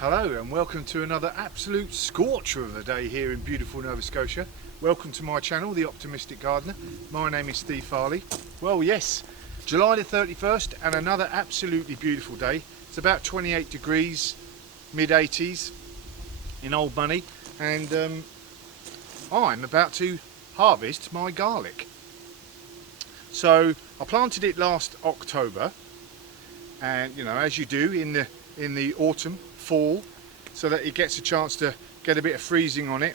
Hello and welcome to another absolute scorcher of a day here in beautiful Nova Scotia. Welcome to my channel, The Optimistic Gardener. My name is Steve Farley. Well, yes, July the 31st and another absolutely beautiful day. It's about 28 degrees, mid 80s in old money, and I'm about to harvest my garlic. So I planted it last October, and you know, as you do in the autumn, fall, so that it gets a chance to get a bit of freezing on it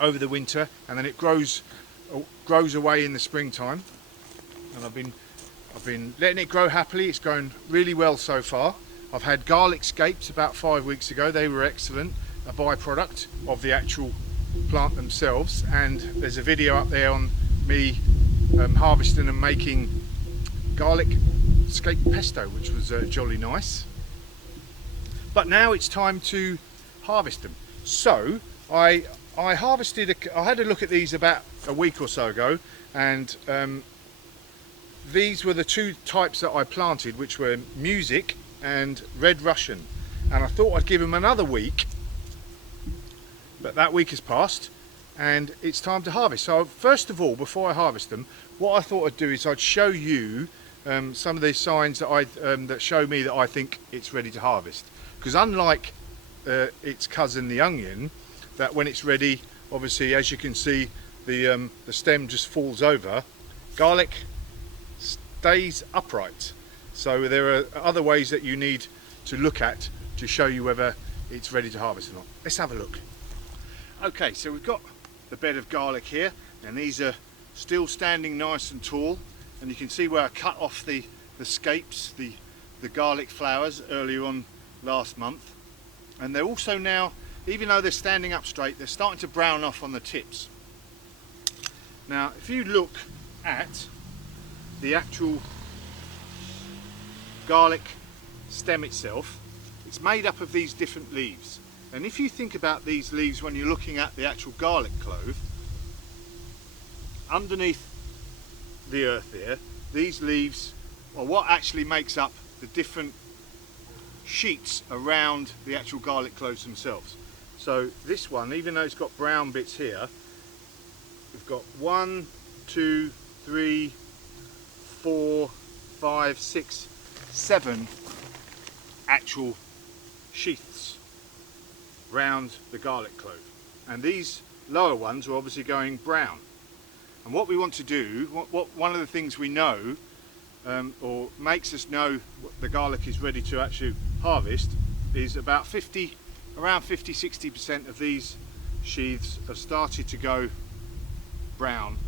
over the winter, and then it grows away in the springtime. And I've been letting it grow happily. It's going really well so far. I've had garlic scapes about 5 weeks ago. They were excellent, a byproduct of the actual plant themselves, and there's a video up there on me harvesting and making garlic scape pesto, which was jolly nice. But now it's time to harvest them. So I harvested, I had a look at these about a week or so ago, and these were the two types that I planted, which were Music and Red Russian. And I thought I'd give them another week, but that week has passed and it's time to harvest. So first of all, before I harvest them, what I thought I'd do is I'd show you some of the signs that that show me that I think it's ready to harvest. Because unlike its cousin the onion, that when it's ready, obviously as you can see, the stem just falls over, garlic stays upright. So there are other ways that you need to look at to show you whether it's ready to harvest or not. Let's have a look. Okay, so we've got the bed of garlic here, and these are still standing nice and tall, and you can see where I cut off the scapes, the garlic flowers earlier on last month. And they're also now, even though they're standing up straight, they're starting to brown off on the tips. Now if you look at the actual garlic stem itself, it's made up of these different leaves. And if you think about these leaves when you're looking at the actual garlic clove, underneath the earth there, these leaves are what actually makes up the different sheets around the actual garlic cloves themselves. So this one, even though it's got brown bits here, we've got 1, 2, 3, 4, 5, 6, 7 actual sheaths round the garlic clove, and these lower ones are obviously going brown. And what we want to do, one of the things we know or makes us know the garlic is ready to actually harvest, is about around 50-60% of these sheaths have started to go brown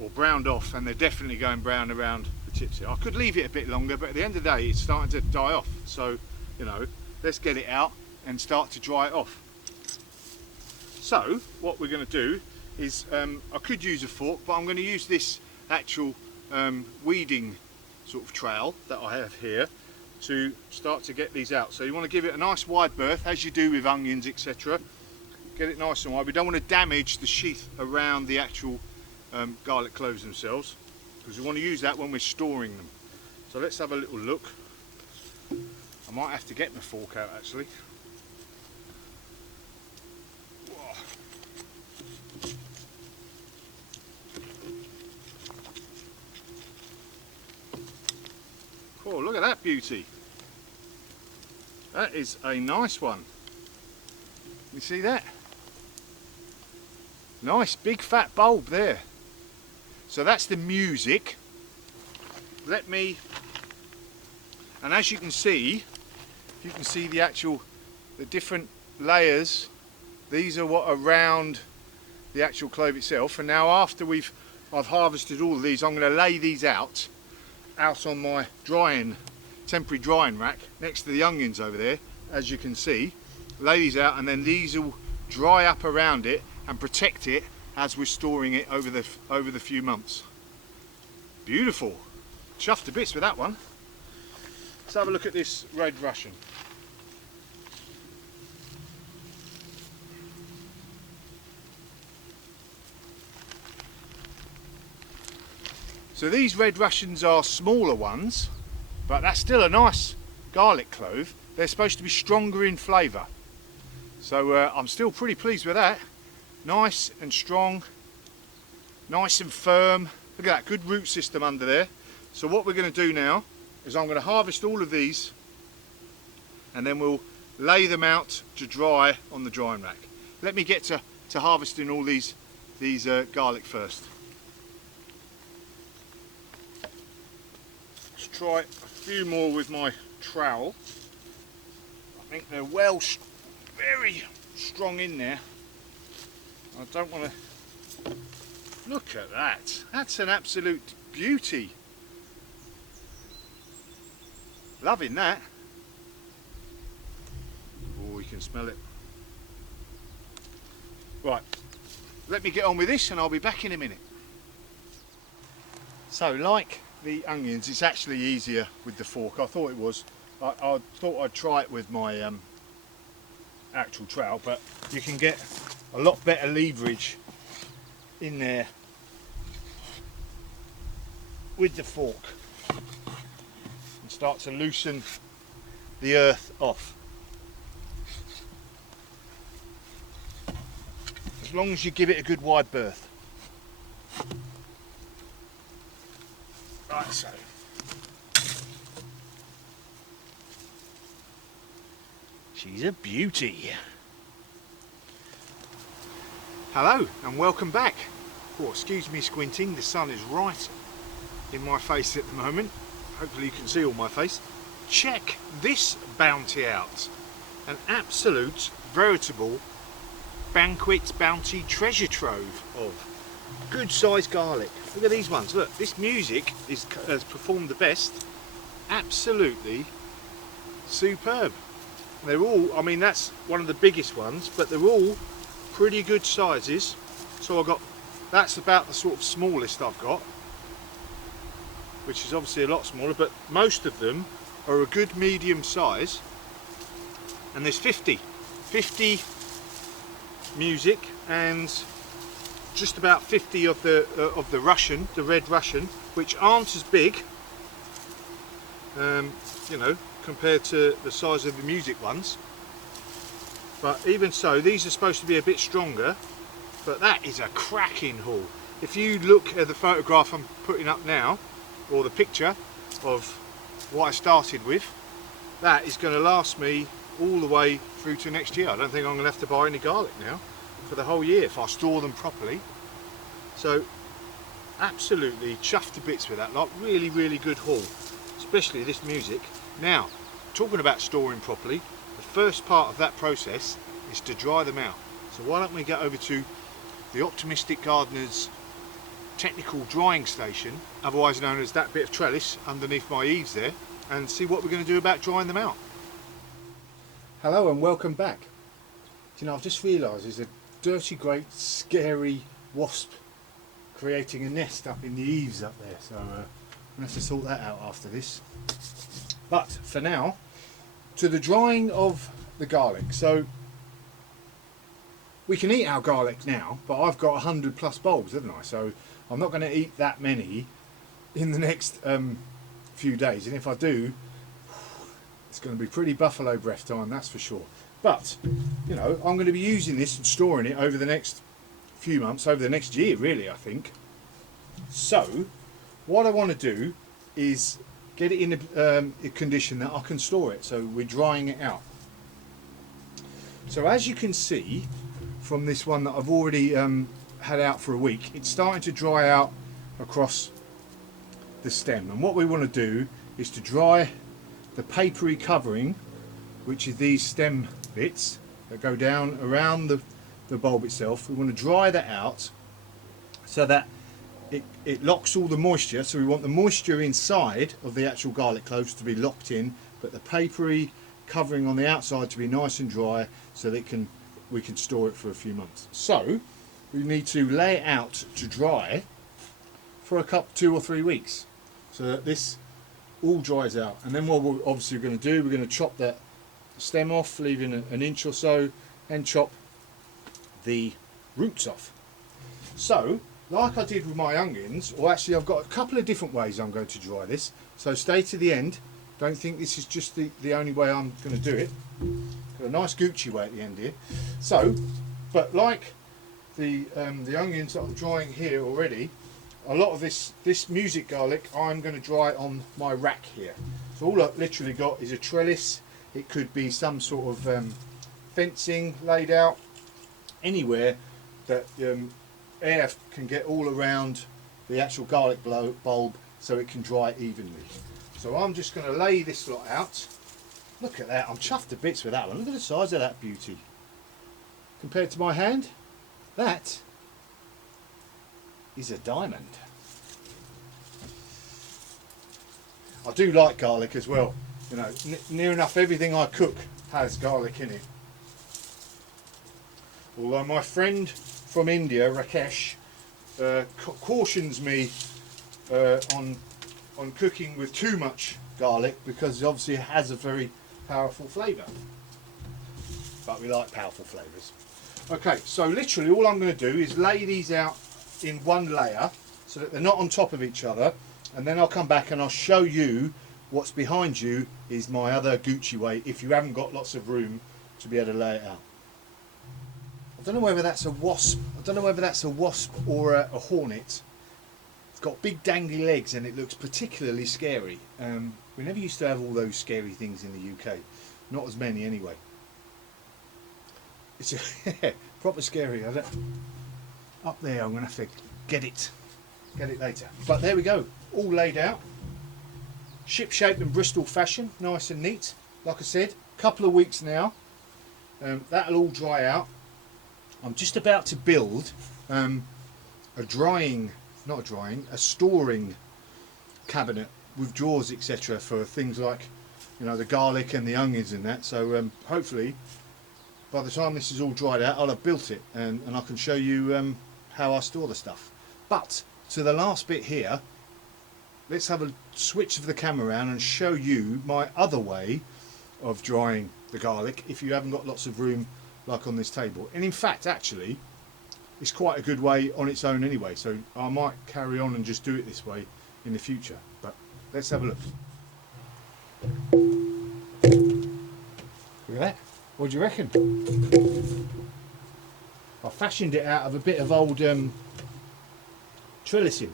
or browned off, and they're definitely going brown around the tips here. I could leave it a bit longer, but at the end of the day it's starting to die off, so you know, let's get it out and start to dry it off. So what we're going to do is, I could use a fork, but I'm going to use this actual weeding sort of trowel that I have here to start to get these out. So you want to give it a nice wide berth, as you do with onions, etc. Get it nice and wide. We don't want to damage the sheath around the actual garlic cloves themselves, because we want to use that when we're storing them. So let's have a little look. I might have to get my fork out actually. Oh, look at that beauty. That is a nice one. You see that? Nice big fat bulb there. So that's the Music. And as you can see, the different layers. These are what are around the actual clove itself. And now after I've harvested all of these, I'm going to lay these out on my temporary drying rack next to the onions over there, as you can see. Lay these out, and then these will dry up around it and protect it as we're storing it over the few months. Beautiful. Chuffed to bits with that one. Let's have a look at this Red Russian. So these Red Russians are smaller ones, but that's still a nice garlic clove. they're supposed to be stronger in flavour. So I'm still pretty pleased with that. Nice and strong, nice and firm. Look at that, good root system under there. So what we're going to do now is I'm going to harvest all of these and then we'll lay them out to dry on the drying rack. Let me get to harvesting all these garlic first. Let's try a few more with my trowel. I think they're very strong in there. I don't want to... Look at that. That's an absolute beauty. Loving that. Oh, you can smell it. Right, let me get on with this and I'll be back in a minute. So, like the onions, it's actually easier with the fork. I thought it was. I thought I'd try it with my actual trowel, but you can get a lot better leverage in there with the fork and start to loosen the earth off. As long as you give it a good wide berth. Right, so she's a beauty. Hello and welcome back. Oh, excuse me squinting, the sun is right in my face at the moment. Hopefully you can see all my face. Check this bounty out. An absolute veritable bounty treasure trove of good sized garlic. Look at these ones. Look, this music has performed the best. Absolutely superb. They're all, I mean, that's one of the biggest ones, but they're all pretty good sizes. So that's about the sort of smallest I've got, which is obviously a lot smaller, but most of them are a good medium size. And there's 50 music and just about 50 of the Russian, the red Russian, which aren't as big, you know, compared to the size of the music ones. But even so, these are supposed to be a bit stronger. But that is a cracking haul. If you look at the photograph I'm putting up now, or the picture of what I started with, that is going to last me all the way through to next year. I don't think I'm going to have to buy any garlic now for the whole year if I store them properly. So absolutely chuffed to bits with that lot. Really, really good haul, especially this music. Now, talking about storing properly, the first part of that process is to dry them out. So why don't we get over to the Optimistic Gardener's technical drying station, otherwise known as that bit of trellis underneath my eaves there, and see what we're going to do about drying them out. Hello and welcome back. Do you know, I've just realised there's a dirty, great, scary wasp creating a nest up in the eaves up there, so I'm going to have to sort that out after this. But for now, to the drying of the garlic. So we can eat our garlic now, but I've got 100 plus bulbs, haven't I? So I'm not going to eat that many in the next few days, and if I do, it's going to be pretty buffalo breath time, that's for sure. But you know, I'm going to be using this and storing it over the next few months, over the next year really, I think. So what I want to do is get it in a condition that I can store it, so we're drying it out. So as you can see from this one that I've already had out for a week, it's starting to dry out across the stem, and what we want to do is to dry the papery covering, which is these stem bits that go down around the bulb itself. We want to dry that out so that it locks all the moisture. So we want the moisture inside of the actual garlic cloves to be locked in, but the papery covering on the outside to be nice and dry, so that we can store it for a few months. So we need to lay it out to dry for a couple, 2 or 3 weeks, so that this all dries out. And then what we're obviously going to do, we're going to chop that stem off, leaving an inch or so, and chop the roots off. So like I did with my onions, or actually I've got a couple of different ways I'm going to dry this, so stay to the end Don't think this is just the only way I'm going to do it. Got a nice Gucci way at the end here. So, but like the onions that I'm drying here already, a lot of this music garlic I'm going to dry on my rack here. So all I've literally got is a trellis. It could be some sort of fencing laid out anywhere that air can get all around the actual garlic bulb so it can dry evenly. So I'm just going to lay this lot out. Look at that, I'm chuffed to bits with that one. Look at the size of that beauty. Compared to my hand, that is a diamond. I do like garlic as well. You know, near enough everything I cook has garlic in it. Although my friend from India, Rakesh, cautions me on cooking with too much garlic, because obviously it has a very powerful flavour. But we like powerful flavours. Okay, so literally all I'm going to do is lay these out in one layer so that they're not on top of each other, and then I'll come back and I'll show you what's behind you is my other Gucci way if you haven't got lots of room to be able to lay it out. I don't know whether that's a wasp. I don't know whether that's a wasp or a hornet. It's got big dangly legs and it looks particularly scary. We never used to have all those scary things in the UK. Not as many anyway. It's a proper scary. Up there, I'm going to have to get it later. But there we go, all laid out. Ship shape and Bristol fashion, nice and neat. Like I said, couple of weeks now. That'll all dry out. I'm just about to build a storing cabinet with drawers, etc., for things like, you know, the garlic and the onions and that. So hopefully by the time this is all dried out, I'll have built it and I can show you how I store the stuff. But to the last bit here, let's have a switch of the camera around and show you my other way of drying the garlic if you haven't got lots of room like on this table. And in fact, actually, it's quite a good way on its own anyway, so I might carry on and just do it this way in the future. But let's have a look. Look at that. What do you reckon? I fashioned it out of a bit of old trellising,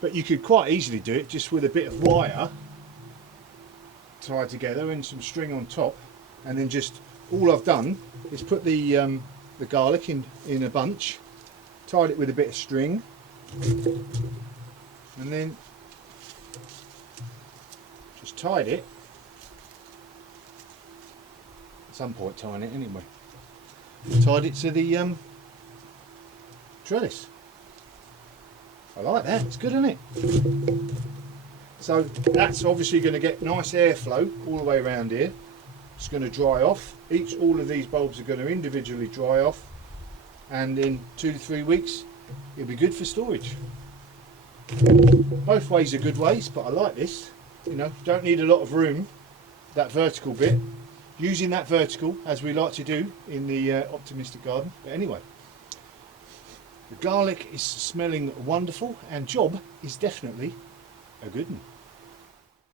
but you could quite easily do it just with a bit of wire tied together and some string on top, and then just all I've done is put the garlic in a bunch, tied it with a bit of string, and then just tied it. At some point tying it anyway. Tied it to the trellis. I like that, it's good, isn't it? So that's obviously going to get nice airflow all the way around here. It's going to dry off. All of these bulbs are going to individually dry off, and in 2 to 3 weeks it'll be good for storage. Both ways are good ways, but I like this. You know, don't need a lot of room, that vertical bit. Using that vertical, as we like to do in the optimistic garden. But anyway, the garlic is smelling wonderful and job is definitely a good one.